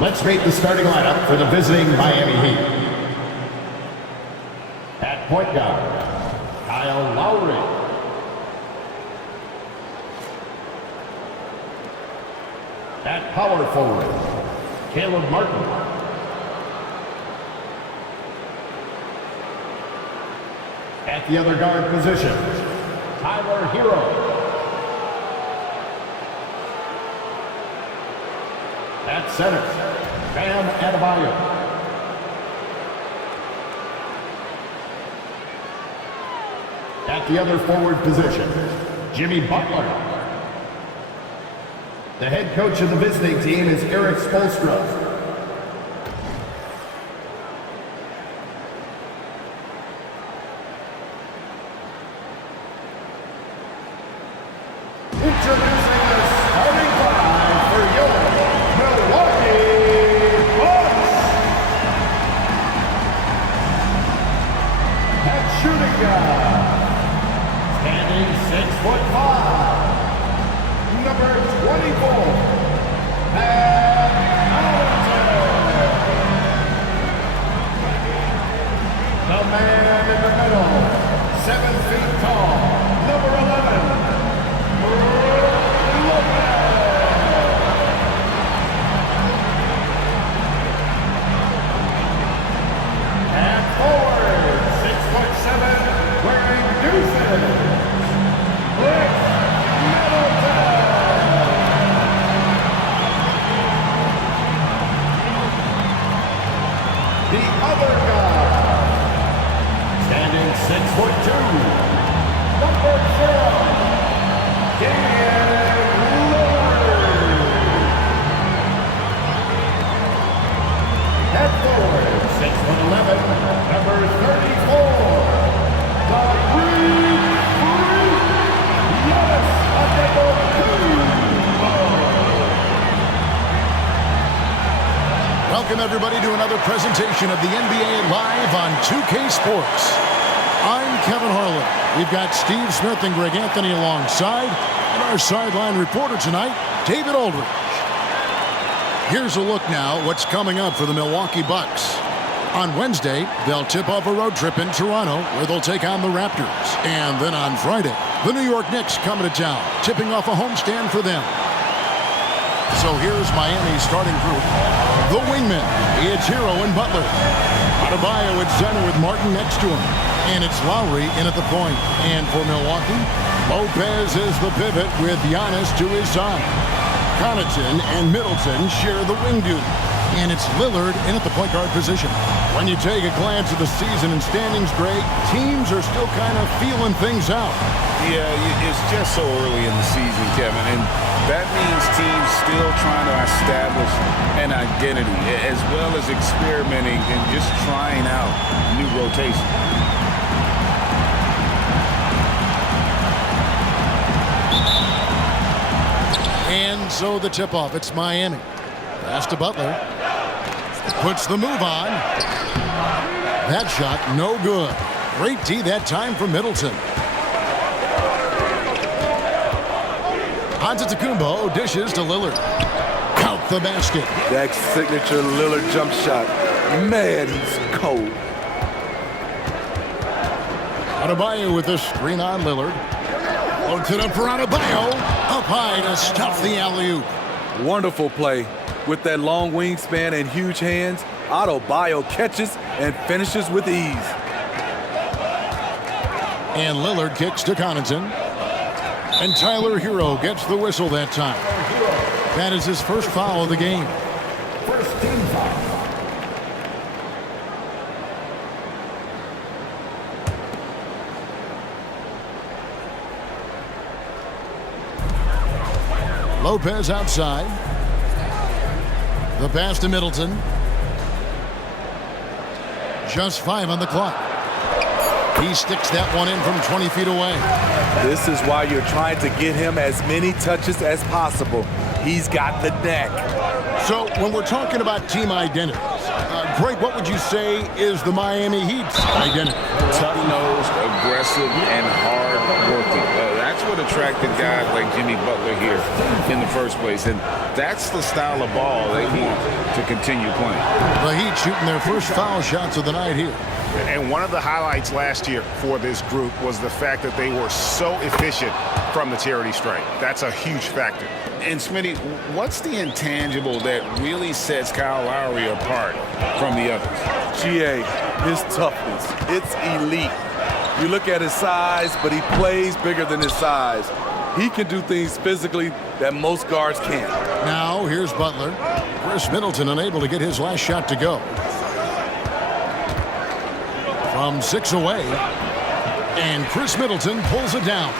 Let's meet the starting lineup for the visiting Miami Heat. At point guard, Kyle Lowry. At power forward, Caleb Martin. At the other guard position, Tyler Hero. At center, Bam Adebayo. At the other forward position, Jimmy Butler. The head coach of the visiting team is Eric Spoelstra. Introducing the starting five for your Milwaukee Bucks. At shooting guard, standing 6'5", number 24, Pat Connaughton. The man in the middle, 7 feet tall, number 11, and forward, 6'7", wearing deuces, Rick Middleton. The other guy, standing 6'2", number 0, Damian Lillard. At forward, 6'11", number 34, the Greek Freak, Giannis Antetokounmpo. Welcome everybody to another presentation of the NBA Live on 2K Sports. I'm Kevin Harlan. We've got Steve Smith and Greg Anthony alongside, and our sideline reporter tonight, David Aldridge. Here's a look now what's coming up for the Milwaukee Bucks. On Wednesday, they'll tip off a road trip in Toronto where they'll take on the Raptors. And then on Friday, the New York Knicks coming to town, tipping off a homestand for them. So here's Miami's starting group. The wingmen, it's Hero and Butler. Adebayo at center with Martin next to him. And it's Lowry in at the point. And for Milwaukee, Lopez is the pivot with Giannis to his side. Connaughton and Middleton share the wing duty. And it's Lillard in at the point guard position. When you take a glance at the season and standings, Greg, teams are still kind of feeling things out. Yeah, it's just so early in the season, Kevin, and that means teams still trying to establish an identity as well as experimenting and just trying out new rotations. And so the tip-off, it's Miami. Pass to Butler. Puts the move on. That shot, no good. Great D that time from Middleton. Antetokounmpo dishes to Lillard. Count the basket. That signature Lillard jump shot. Man, he's cold. Adebayo with the screen on Lillard. Loads it up for Adebayo. Up high to stuff the alley-oop. Wonderful play. With that long wingspan and huge hands, Adebayo catches and finishes with ease. And Lillard kicks to Connaughton. And Tyler Hero gets the whistle that time. That is his first foul of the game. First team foul. Lopez outside. The pass to Middleton. Just 5 on the clock. He sticks that one in from 20 feet away. This is why you're trying to get him as many touches as possible. He's got the knack. So when we're talking about team identities, Greg, what would you say is the Miami Heat's identity? Tough-nosed, aggressive, and hard-working. That's what attracted guys like Jimmy Butler here in the first place. And that's the style of ball they need to to continue playing. The Heat shooting their first foul shots of the night here. And one of the highlights last year for this group was the fact that they were so efficient from the charity stripe. That's a huge factor. And Smitty, what's the intangible that really sets Kyle Lowry apart from the others? GA, his toughness. It's elite. You look at his size, but he plays bigger than his size. He can do things physically that most guards can't. Now, here's Butler. Chris Middleton unable to get his last shot to go. From 6 away, and Chris Middleton pulls it down.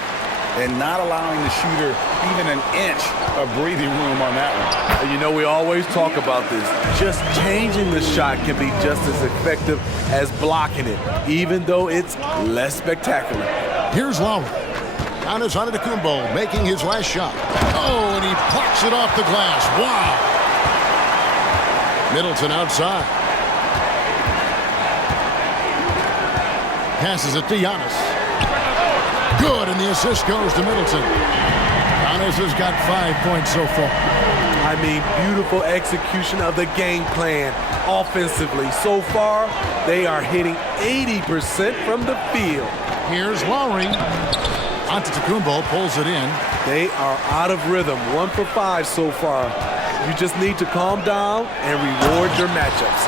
And not allowing the shooter even an inch of breathing room on that one. And you know, we always talk about this. Just changing the shot can be just as effective as blocking it, even though it's less spectacular. Here's Lowry. Giannis Antetokounmpo making his last shot. Oh, and he blocks it off the glass. Wow. Middleton outside. Passes it to Giannis. Good, and the assist goes to Middleton. Giannis has got 5 points so far. I mean, beautiful execution of the game plan offensively. So far, they are hitting 80% from the field. Here's Lowry. Antetokounmpo pulls it in. They are out of rhythm, 1 for 5 so far. You just need to calm down and reward your matchups.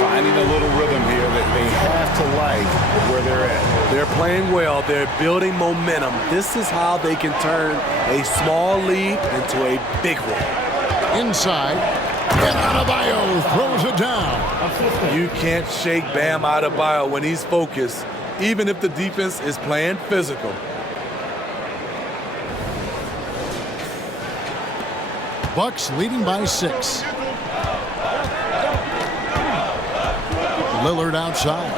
Finding a little rhythm here that they have to like where they're at. They're playing well. They're building momentum. This is how they can turn a small lead into a big one. Inside, and Adebayo throws it down. You can't shake Bam Adebayo when he's focused, even if the defense is playing physical. Bucks leading by 6. Lillard outside.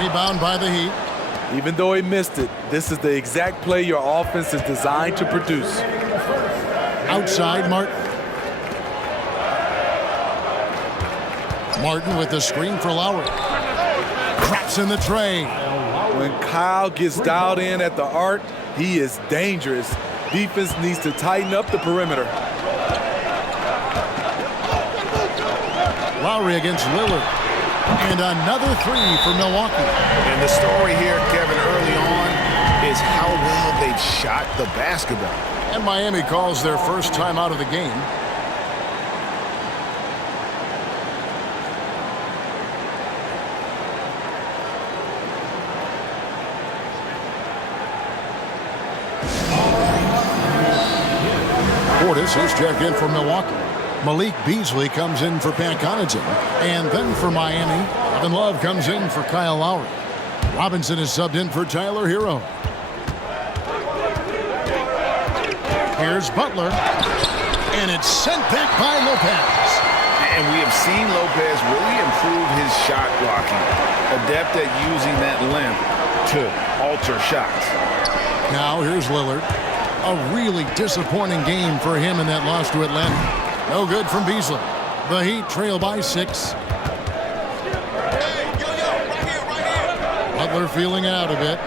Rebound by the Heat. Even though he missed it, this is the exact play your offense is designed to produce. Outside, Martin. Martin with the screen for Lowry. Traps in the tray. When Kyle gets dialed in at the arc, he is dangerous. Defense needs to tighten up the perimeter. Lowry against Lillard. And another 3 for Milwaukee. And the story here, Kevin, early on is how well they've shot the basketball. And Miami calls their first time out of the game. Portis is checked in for Milwaukee. Malik Beasley comes in for Pat Connaughton. And then for Miami, Kevin Love comes in for Kyle Lowry. Robinson is subbed in for Tyler Hero. Here's Butler. And it's sent back by Lopez. And we have seen Lopez really improve his shot blocking. Adept at using that length to alter shots. Now here's Lillard. A really disappointing game for him in that loss to Atlanta. No good from Beasley. The Heat trail by 6. Butler feeling it out a bit.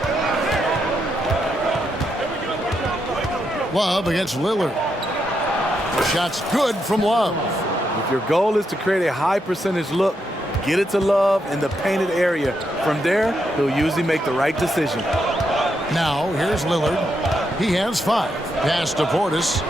Love against Lillard. The shot's good from Love. If your goal is to create a high percentage look, get it to Love in the painted area. From there, he'll usually make the right decision. Now here's Lillard. He has 5. Pass to Portis.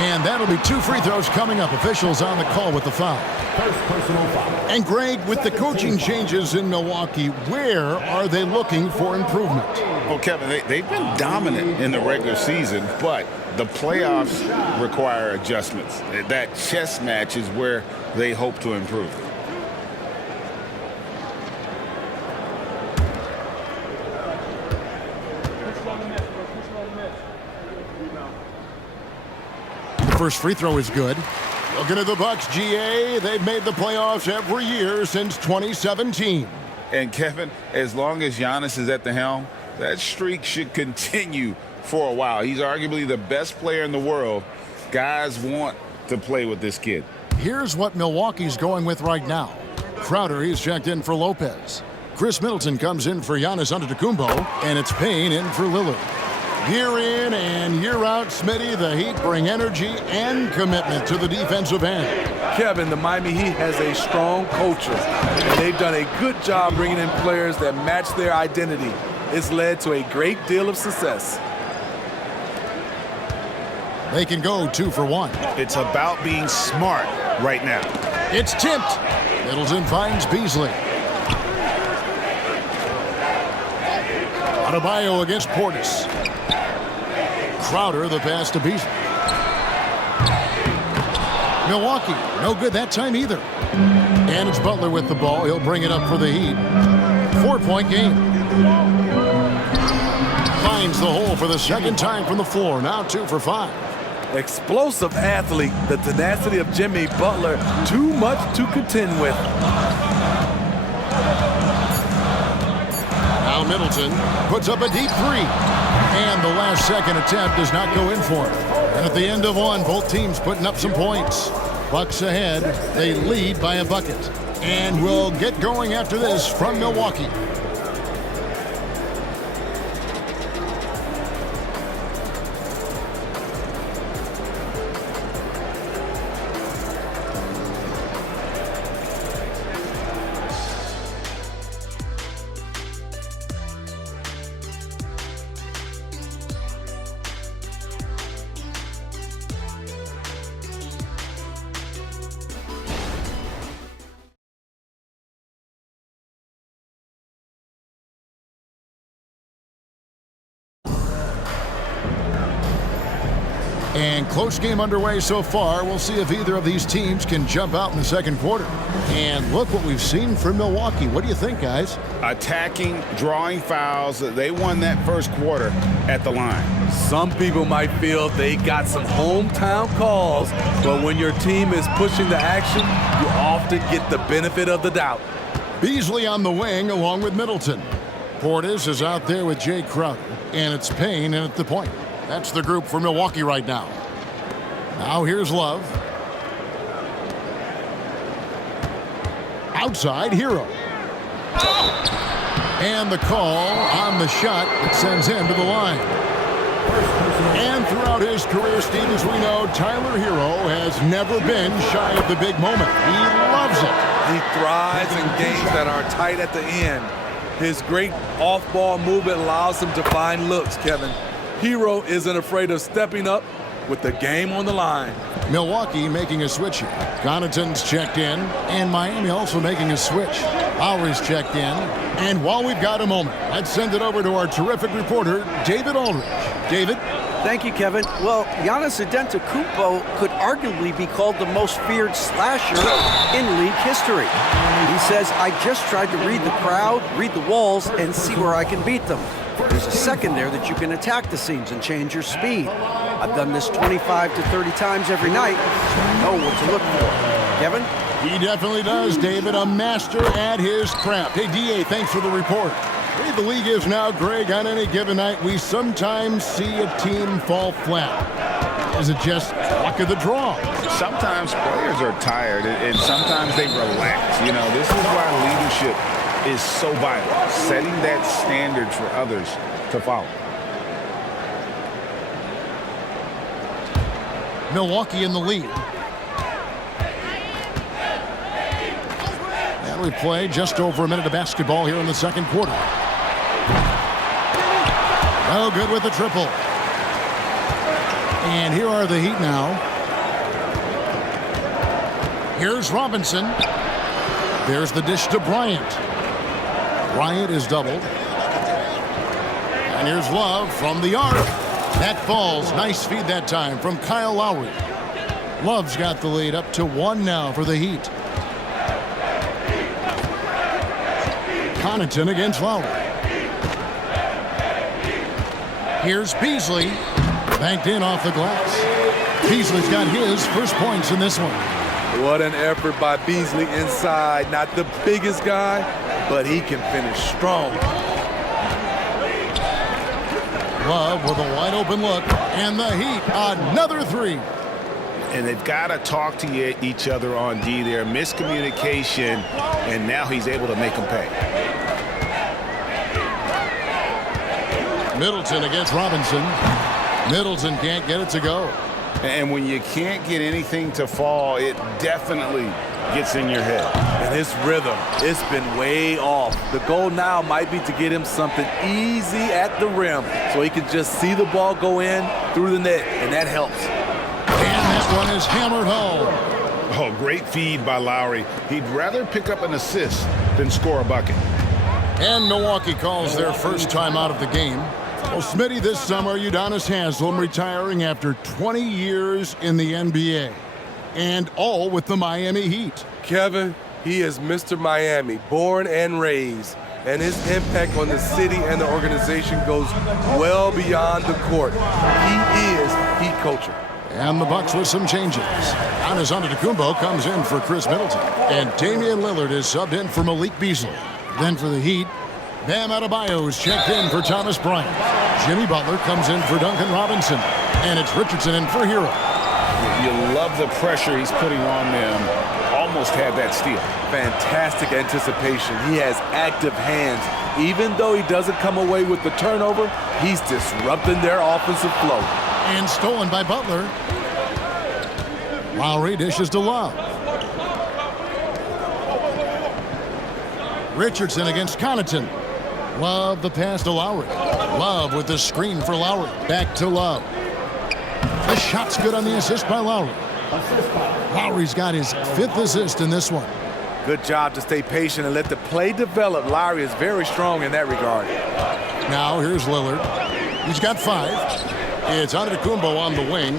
And that'll be 2 free throws coming up. Officials on the call with the foul. First personal foul. And Greg, with the coaching changes in Milwaukee, where are they looking for improvement? Well, Kevin, they've been dominant in the regular season, but the playoffs require adjustments. That chess match is where they hope to improve. First free throw is good. Looking at the Bucks, GA, they've made the playoffs every year since 2017. And Kevin, as long as Giannis is at the helm, that streak should continue for a while. He's arguably the best player in the world. Guys want to play with this kid. Here's what Milwaukee's going with right now. Crowder, he's checked in for Lopez. Chris Middleton comes in for Giannis Antetokounmpo, and it's Payne in for Lillard. Year in and year out, Smitty, the Heat bring energy and commitment to the defensive end. Kevin, the Miami Heat has a strong culture, and they've done a good job bringing in players that match their identity. It's led to a great deal of success. They can go 2 for 1. It's about being smart right now. It's tipped. Middleton finds Beasley. Adebayo against Portis. Crowder, the pass to Beasley. Milwaukee, no good that time either. And it's Butler with the ball. He'll bring it up for the Heat. 4-point game. Finds the hole for the second time from the floor. Now 2 for 5. Explosive athlete, the tenacity of Jimmy Butler, too much to contend with. Now Middleton puts up a deep 3. And the last second attempt does not go in for it. And at the end of one, both teams putting up some points. Bucks ahead. They lead by a bucket. And we'll get going after this from Milwaukee. And close game underway so far. We'll see if either of these teams can jump out in the second quarter. And look what we've seen from Milwaukee. What do you think, guys? Attacking, drawing fouls. They won that first quarter at the line. Some people might feel they got some hometown calls, but when your team is pushing the action, you often get the benefit of the doubt. Beasley on the wing along with Middleton. Portis is out there with Jay Crowder. And it's Payne in at the point. That's the group for Milwaukee right now. Now here's Love. Outside, Hero. And the call on the shot that sends him to the line. And throughout his career, Steve, as we know, Tyler Hero has never been shy of the big moment. He loves it. He thrives in games that are tight at the end. His great off-ball movement allows him to find looks, Kevin. Hero isn't afraid of stepping up with the game on the line. Milwaukee making a switch here. Connaughton's checked in, and Miami also making a switch. Lowry's checked in, and while we've got a moment, let's send it over to our terrific reporter, David Aldridge. David? Thank you, Kevin. Well, Giannis Antetokounmpo could arguably be called the most feared slasher in league history. He says, I just tried to read the crowd, read the walls, and see where I can beat them. There's a second there that you can attack the seams and change your speed. I've done this 25 to 30 times every night, so I know what to look for. Kevin? He definitely does, David. A master at his craft. Hey, D.A., thanks for the report. Hey, the league is now, Greg, on any given night, we sometimes see a team fall flat. Is it just luck of the draw? Sometimes players are tired, and sometimes they relax. You know, this is why leadership is so vital, setting that standard for others to follow. Milwaukee in the lead. And we play just over a minute of basketball here in the second quarter. No good with the triple. And here are the Heat now. Here's Robinson. There's the dish to Bryant. Bryant is doubled. And here's Love from the arc. That falls. Nice feed that time from Kyle Lowry. Love's got the lead up to 1 now for the Heat. Connaughton against Lowry. Here's Beasley. Banked in off the glass. Beasley's got his first points in this one. What an effort by Beasley inside. Not the biggest guy, but he can finish strong. Love with a wide open look, and the Heat another 3. And they've got to talk to each other on D there. Miscommunication, and now he's able to make them pay. Middleton against Robinson. Middleton can't get it to go. And when you can't get anything to fall, it definitely gets in your head. And his rhythm, it's been way off. The goal now might be to get him something easy at the rim so he can just see the ball go in through the net, and that helps. And that one is hammered home. Oh, great feed by Lowry. He'd rather pick up an assist than score a bucket. And Milwaukee calls their first time out of the game. Well, Smitty, this summer, Udonis Haslem retiring after 20 years in the NBA. And all with the Miami Heat. Kevin, he is Mr. Miami, born and raised. And his impact on the city and the organization goes well beyond the court. He is Heat culture. And the Bucks with some changes. Giannis Antetokounmpo comes in for Chris Middleton. And Damian Lillard is subbed in for Malik Beasley. Then for the Heat, Bam Adebayo is checked in for Thomas Bryant. Jimmy Butler comes in for Duncan Robinson. And it's Richardson in for Hero. You love the pressure he's putting on them. Almost had that steal. Fantastic anticipation. He has active hands. Even though he doesn't come away with the turnover, he's disrupting their offensive flow. And stolen by Butler. Lowry dishes to Love. Richardson against Connaughton. Love the pass to Lowry. Love with the screen for Lowry. Back to Love. The shot's good on the assist by Lowry. Lowry's got his 5th assist in this one. Good job to stay patient and let the play develop. Lowry is very strong in that regard. Now here's Lillard. He's got 5. It's Antetokounmpo on the wing.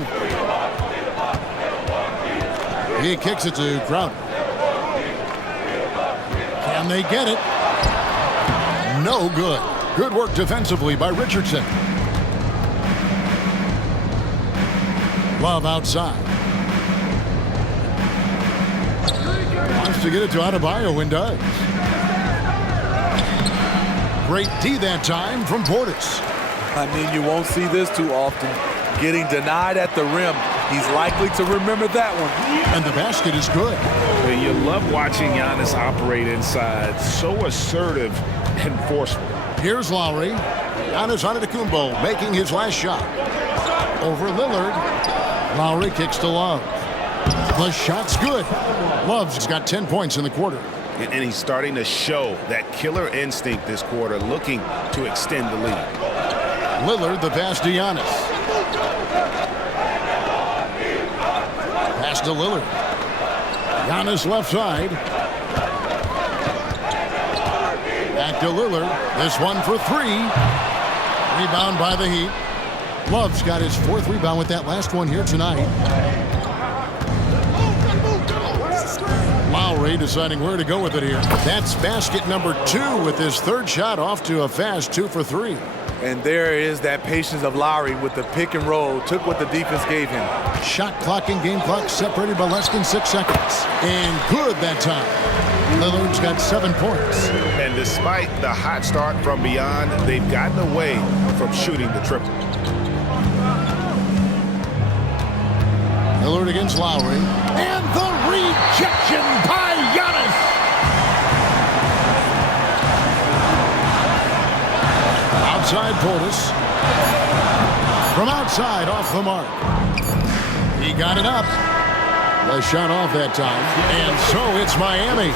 He kicks it to Crowder. Can they get it? No good. Good work defensively by Richardson. Love outside. Wants to get it to Adebayo and does. Great D that time from Portis. I mean, you won't see this too often. Getting denied at the rim. He's likely to remember that one. And the basket is good. And you love watching Giannis operate inside. So assertive and forceful. Here's Lowry. Giannis Antetokounmpo making his last shot. Over Lillard. Lowry kicks to Love. The shot's good. Love's got 10 points in the quarter. And he's starting to show that killer instinct this quarter, looking to extend the lead. Lillard, the pass to Giannis. Pass to Lillard. Giannis left side. Back to Lillard. This one for 3. Rebound by the Heat. Love's got his 4th rebound with that last one here tonight. Lowry deciding where to go with it here. That's basket number 2 with his 3rd shot off to a fast 2 for 3. And there is that patience of Lowry with the pick and roll. Took what the defense gave him. Shot clock and game clock separated by less than 6 seconds. And good that time. Lillard's got 7 points. And despite the hot start from beyond, they've gotten away from shooting the triple. Lillard against Lowry. And the rejection by Giannis. Outside Portis. From outside, off the mark. He got it up. The shot off that time. And so it's Miami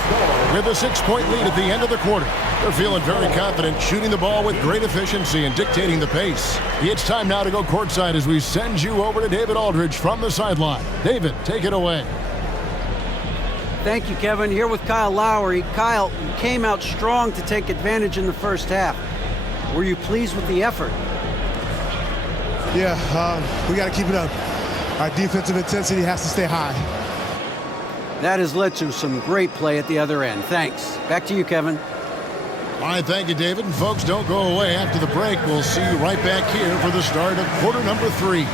with a 6-point lead at the end of the quarter. They're feeling very confident, shooting the ball with great efficiency and dictating the pace. It's time now to go courtside as we send you over to David Aldridge from the sideline. David, take it away. Thank you, Kevin. Here with Kyle Lowry. Kyle, you came out strong to take advantage in the first half. Were you pleased with the effort? Yeah, we got to keep it up. Our defensive intensity has to stay high. That has led to some great play at the other end. Thanks. Back to you, Kevin. All right, thank you, David. And folks, don't go away. After the break, we'll see you right back here for the start of quarter number 3.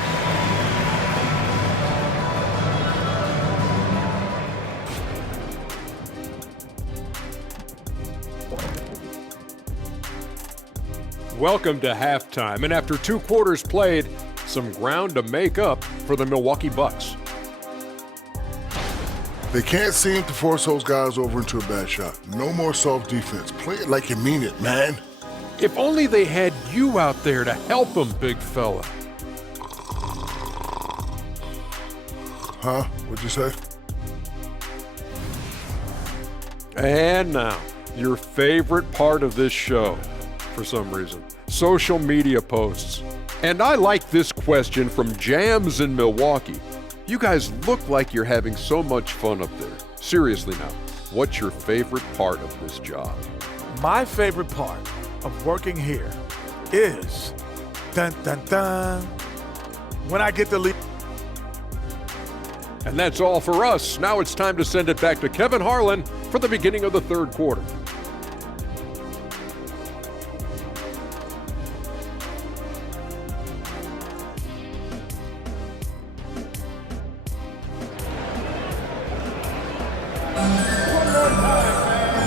Welcome to halftime, and after 2 quarters played, some ground to make up for the Milwaukee Bucks. They can't seem to force those guys over into a bad shot. No more soft defense. Play it like you mean it, man. If only they had you out there to help them, big fella. Huh? What'd you say? And now, your favorite part of this show, for some reason, social media posts. And I like this question from Jams in Milwaukee. You guys look like you're having so much fun up there. Seriously now, what's your favorite part of this job? My favorite part of working here is, dun dun dun, when I get to leave. And that's all for us. Now it's time to send it back to Kevin Harlan for the beginning of the third quarter.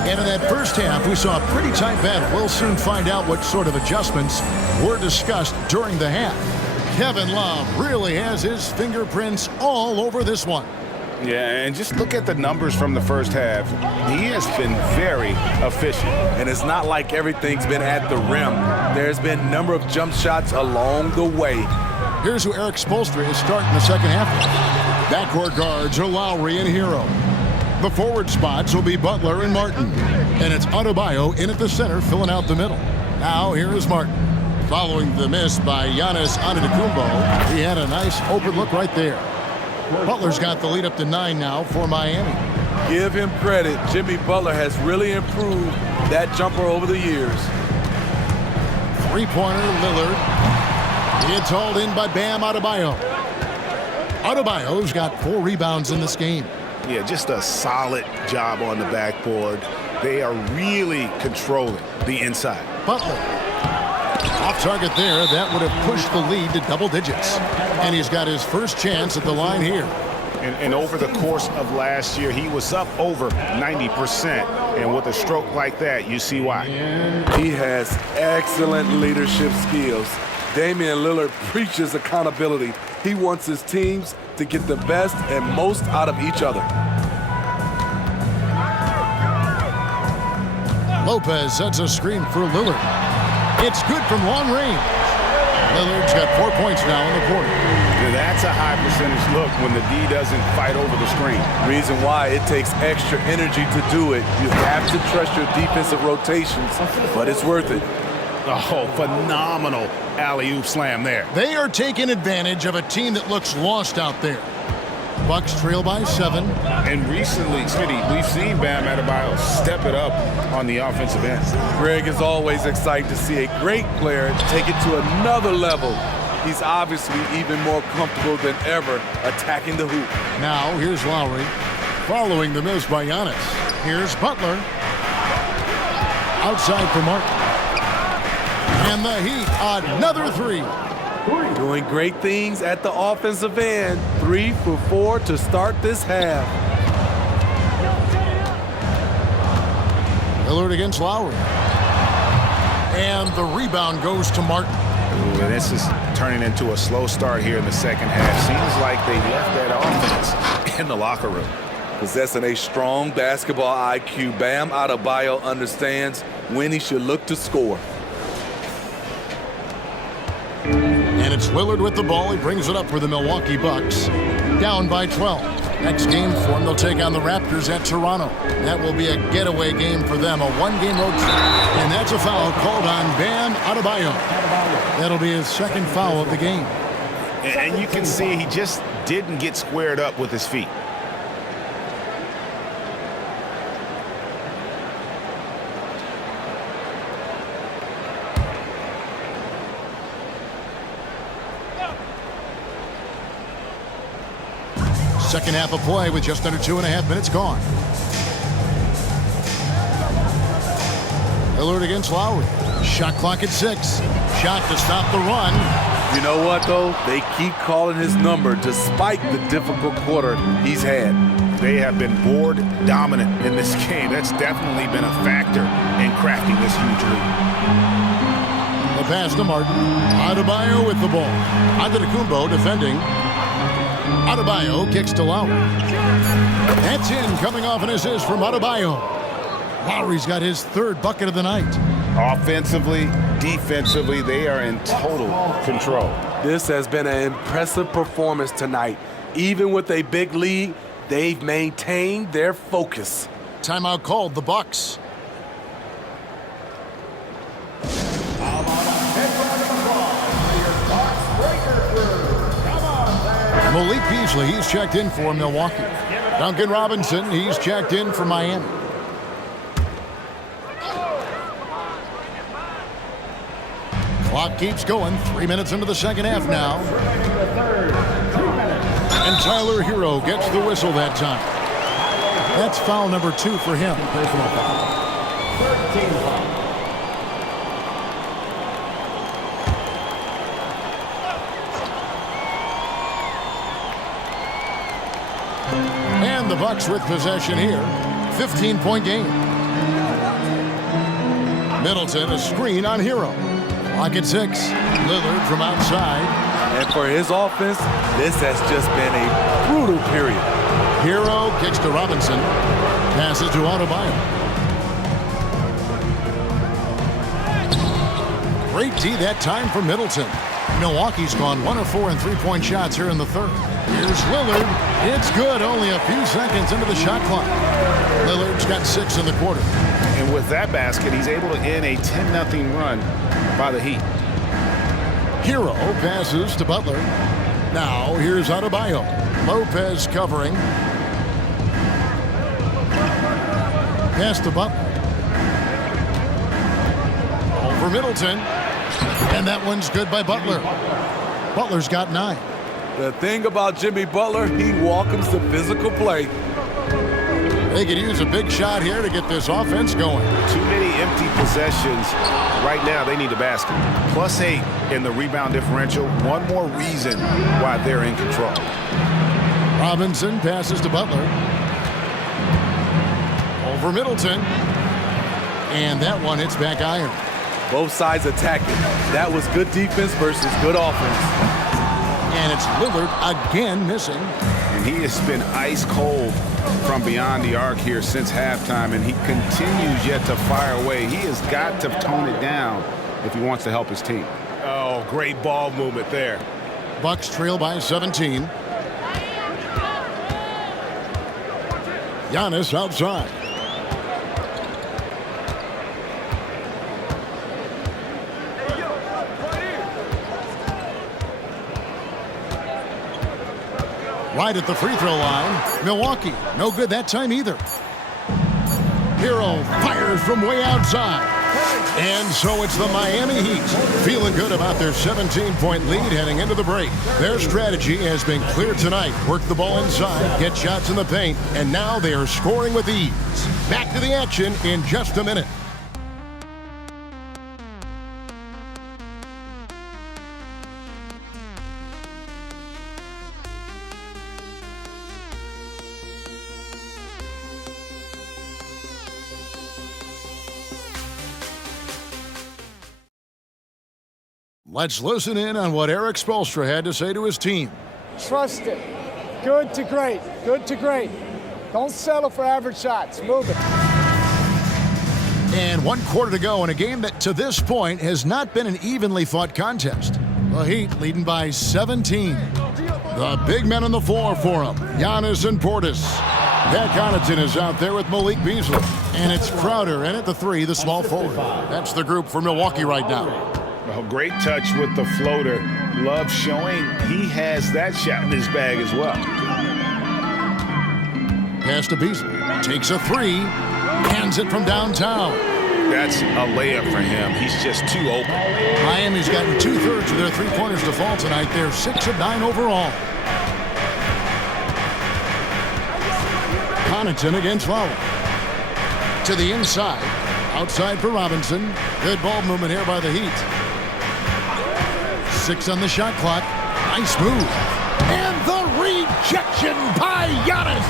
And in that first half, we saw a pretty tight battle. We'll soon find out what sort of adjustments were discussed during the half. Kevin Love really has his fingerprints all over this one. Yeah, and just look at the numbers from the first half. He has been very efficient. And it's not like everything's been at the rim. There's been a number of jump shots along the way. Here's who Eric Spoelstra is starting the second half. Backcourt guards are Lowry and Hero. The forward spots will be Butler and Martin. And it's Adebayo in at the center, filling out the middle. Now here is Martin. Following the miss by Giannis Antetokounmpo, he had a nice open look right there. Butler's got the lead up to 9 now for Miami. Give him credit. Jimmy Butler has really improved that jumper over the years. Three-pointer, Lillard. It's hauled in by Bam Adebayo. Adebayo's got 4 rebounds in this game. Yeah, just a solid job on the backboard. They are really controlling the inside. Butler. Off target there. That would have pushed the lead to double digits. And he's got his first chance at the line here. And over the course of last year, he was up over 90%. And with a stroke like that, you see why. He has excellent leadership skills. Damian Lillard preaches accountability. He wants his teams to get the best and most out of each other. Lopez sets a screen for Lillard. It's good from long range. Lillard's got 4 points now in the quarter. That's a high percentage look when the D doesn't fight over the screen. Reason why it takes extra energy to do it. You have to trust your defensive rotations, but it's worth it. Oh, phenomenal alley-oop slam there. They are taking advantage of a team that looks lost out there. Bucks trail by 7. And recently, Smitty, we've seen Bam Adebayo step it up on the offensive end. Greg is always excited to see a great player take it to another level. He's obviously even more comfortable than ever attacking the hoop. Now, here's Lowry. Following the miss by Giannis. Here's Butler. Outside for Martin. And the Heat, another 3. Doing great things at the offensive end. 3 for 4 to start this half. Lillard against Lowry. And the rebound goes to Martin. Ooh, and this is turning into a slow start here in the second half. Seems like they left that offense in the locker room. Possessing a strong basketball IQ, Bam Adebayo understands when he should look to score. And it's Lillard with the ball. He brings it up for the Milwaukee Bucks. Down by 12. Next game for them, they'll take on the Raptors at Toronto. That will be a getaway game for them, a 1-game road trip. And that's a foul called on Bam Adebayo. That'll be his second foul of the game. And you can see he just didn't get squared up with his feet. Second half of play with just under 2.5 minutes gone. Lillard against Lowry. Shot clock at 6. Shot to stop the run. You know what, though? They keep calling his number despite the difficult quarter he's had. They have been board dominant in this game. That's definitely been a factor in crafting this huge lead. The pass to Martin. Adebayo with the ball. Antetokounmpo defending. Adebayo kicks to Lowry. That's in, coming off an assist from Adebayo. Lowry's got his third bucket of the night. Offensively, defensively, they are in total control. This has been an impressive performance tonight. Even with a big lead, they've maintained their focus. Timeout called, the Bucks. Malik Beasley, he's checked in for Milwaukee. Duncan Robinson, he's checked in for Miami. Clock keeps going. 3 minutes into the second half now. And Tyler Hero gets the whistle that time. That's foul number 2 for him. Personal foul. 13 foul. And the Bucks with possession here. 15-point game. Middleton, a screen on Hero. Clock at 6. Lillard from outside. And for his offense, this has just been a brutal period. Hero kicks to Robinson. Passes to Adebayo. Great D that time for Middleton. Milwaukee's gone 1 of 4 in three-point shots here in the third. Here's Lillard. It's good. Only a few seconds into the shot clock. Lillard's got 6 in the quarter. And with that basket, he's able to end a 10-0 run by the Heat. Hero passes to Butler. Now here's Adebayo. Lopez covering. Pass to Butler. Over Middleton. And that one's good by Butler. Butler's got 9. The thing about Jimmy Butler, he welcomes the physical play. They could use a big shot here to get this offense going. Too many empty possessions. Right now, they need a basket. +8 in the rebound differential. One more reason why they're in control. Robinson passes to Butler. Over Middleton. And that one hits back iron. Both sides attacking. That was good defense versus good offense. And it's Lillard again missing. And he has been ice cold from beyond the arc here since halftime, and he continues yet to fire away. He has got to tone it down if he wants to help his team. Oh, great ball movement there. Bucks trail by 17. Giannis outside. Right at the free throw line. Milwaukee, no good that time either. Hero fires from way outside. And so it's the Miami Heat feeling good about their 17-point lead heading into the break. Their strategy has been clear tonight. Work the ball inside, get shots in the paint, and now they are scoring with ease. Back to the action in just a minute. Let's listen in on what Eric Spoelstra had to say to his team. Trust it. Good to great. Good to great. Don't settle for average shots. Move it. And 1 quarter to go in a game that to this point has not been an evenly fought contest. The Heat leading by 17. The big men on the floor for them. Giannis and Portis. Pat Connaughton is out there with Malik Beasley. And it's Crowder in at the 3, the small forward. That's the group for Milwaukee right now. Well, great touch with the floater. Love showing he has that shot in his bag as well. Pass to Beasley. Takes a 3. Hands it from downtown. That's a layup for him. He's just too open. Miami's gotten 2/3 of their three-pointers to fall tonight. They're 6 of 9 overall. Connaughton against Lowry. To the inside. Outside for Robinson. Good ball movement here by the Heat. 6 on the shot clock. Nice move. And the rejection by Giannis.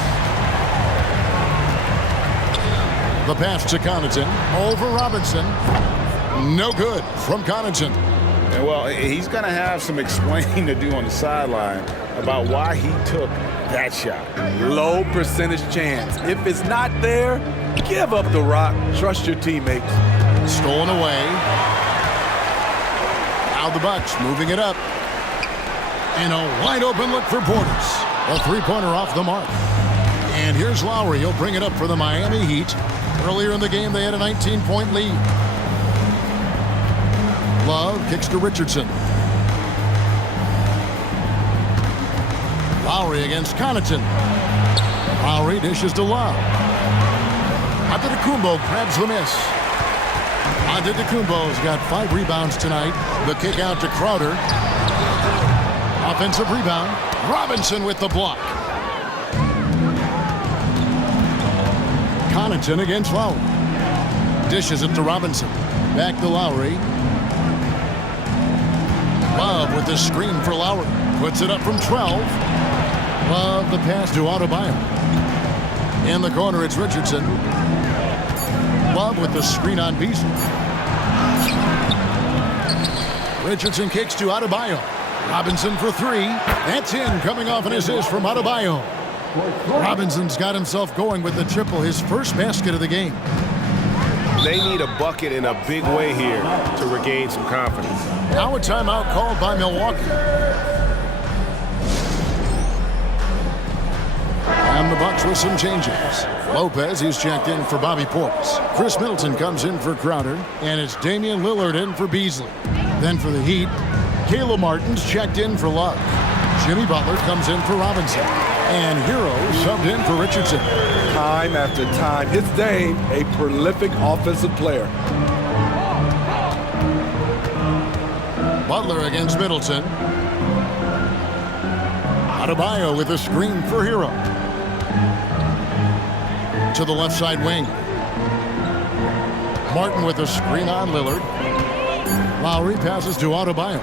The pass to Connaughton. Over Robinson. No good from Connaughton. And well, he's going to have some explaining to do on the sideline about why he took that shot. Low percentage chance. If it's not there, give up the rock. Trust your teammates. Stolen away. Now the Bucks moving it up. And a wide open look for Portis. A three-pointer off the mark. And here's Lowry. He'll bring it up for the Miami Heat. Earlier in the game, they had a 19-point lead. Love kicks to Richardson. Lowry against Connaughton. Lowry dishes to Love. Antetokounmpo grabs the miss. Antetokounmpo's got 5 rebounds tonight. The kick out to Crowder. Offensive rebound. Robinson with the block. Connaughton against Lowry. Dishes it to Robinson. Back to Lowry. Love with the screen for Lowry. Puts it up from 12. Love the pass to Adebayo. In the corner, it's Richardson. Love with the screen on Beasley. Richardson kicks to Adebayo. Robinson for 3. That's in, coming off an assist from Adebayo. Robinson's got himself going with the triple, his first basket of the game. They need a bucket in a big way here to regain some confidence. Now a timeout called by Milwaukee. And the Bucks with some changes. Lopez, he's checked in for Bobby Portis. Chris Middleton comes in for Crowder. And it's Damian Lillard in for Beasley. Then for the Heat, Caleb Martin's checked in for Love. Jimmy Butler comes in for Robinson. And Hero subbed in for Richardson. Time after time, it's Dame, a prolific offensive player. Butler against Middleton. Adebayo with a screen for Hero. To the left side wing. Martin with a screen on Lillard. Lowry passes to Adebayo.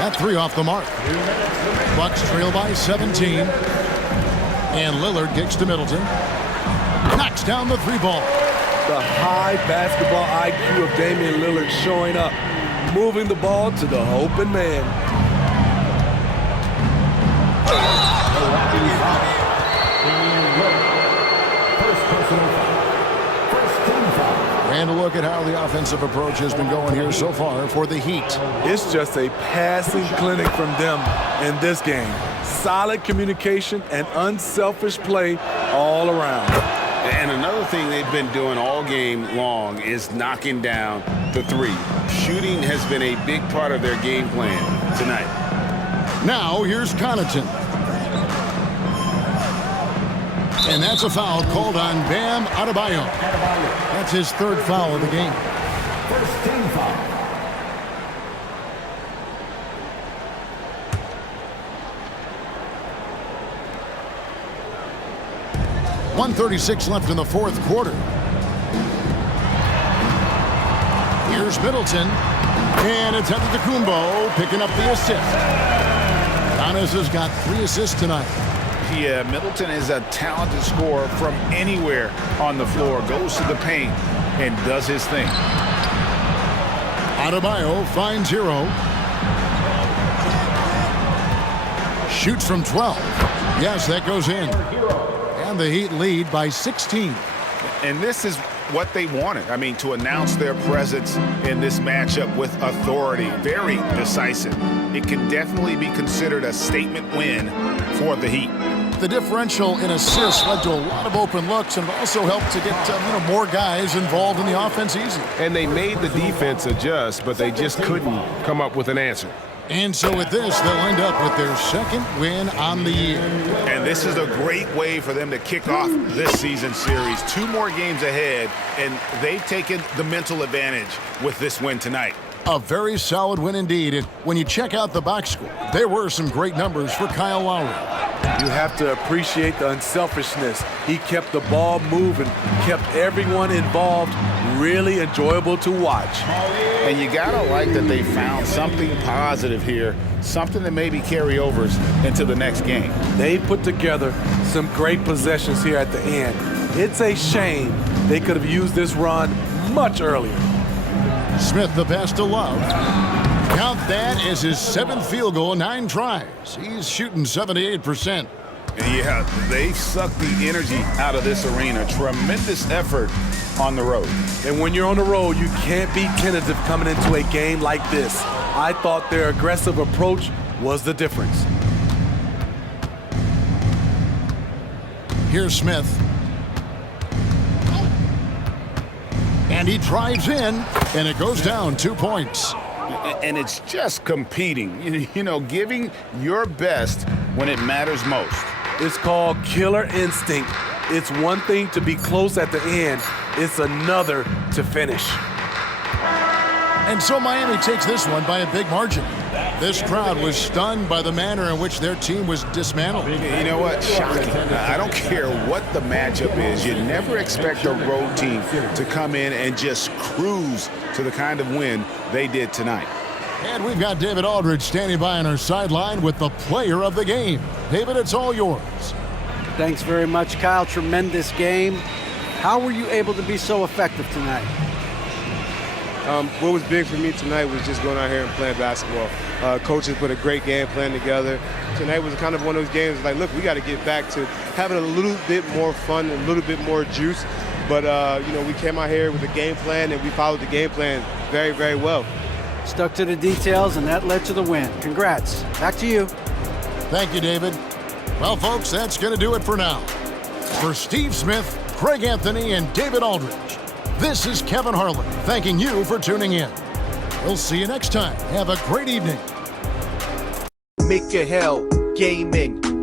That 3 off the mark. Bucks trail by 17. And Lillard kicks to Middleton. Knocks down the 3-ball. The high basketball IQ of Damian Lillard showing up. Moving the ball to the open man. And a look at how the offensive approach has been going here so far for the Heat. It's just a passing clinic from them in this game. Solid communication and unselfish play all around. And another thing they've been doing all game long is knocking down the 3. Shooting has been a big part of their game plan tonight. Now here's Connaughton. And that's a foul called on Bam Adebayo. That's his 3rd foul of the game. First team foul. .136 left in the 4th quarter. Here's Middleton. And it's Antetokounmpo picking up the assist. Giannis has got 3 assists tonight. Yeah, Middleton is a talented scorer from anywhere on the floor. Goes to the paint and does his thing. Adebayo finds Hero. Shoots from 12. Yes, that goes in. And the Heat lead by 16. And this is what they wanted. I mean, to announce their presence in this matchup with authority. Very decisive. It can definitely be considered a statement win for the Heat. The differential in assists led to a lot of open looks and also helped to get more guys involved in the offense easy. And they made the defense adjust, but they just couldn't come up with an answer. And so with this, they'll end up with their 2nd win on the year. And this is a great way for them to kick off this season series. 2 more games ahead, and they've taken the mental advantage with this win tonight. A very solid win indeed. And when you check out the box score, there were some great numbers for Kyle Lowry. You have to appreciate the unselfishness. He kept the ball moving, kept everyone involved, really enjoyable to watch. And you gotta like that they found something positive here, something that maybe carry overs into the next game. They put together some great possessions here at the end. It's a shame they could have used this run much earlier. Smith the pass to Love. Count that as his 7th field goal, 9 tries. He's shooting 78%. Yeah, they've sucked the energy out of this arena. Tremendous effort on the road. And when you're on the road, you can't be tentative coming into a game like this. I thought their aggressive approach was the difference. Here's Smith. And he drives in, and it goes down 2 points. And it's just competing, you know, giving your best when it matters most. It's called killer instinct. It's one thing to be close at the end. It's another to finish. And so Miami takes this one by a big margin. This crowd was stunned by the manner in which their team was dismantled. You know what? Shocking. I don't care what the matchup is. You never expect a road team to come in and just cruise to the kind of win they did tonight. And we've got David Aldridge standing by on our sideline with the player of the game. David, it's all yours. Thanks very much, Kyle. Tremendous game. How were you able to be so effective tonight? What was big for me tonight was just going out here and playing basketball. Coaches put a great game plan together. Tonight was kind of one of those games like, look, we got to get back to having a little bit more fun, a little bit more juice. But, you know, we came out here with a game plan, and we followed the game plan very, very well. Stuck to the details, and that led to the win. Congrats. Back to you. Thank you, David. Well, folks, that's going to do it for now. For Steve Smith, Craig Anthony, and David Aldridge, this is Kevin Harlan thanking you for tuning in. We'll see you next time. Have a great evening. Make your hell gaming.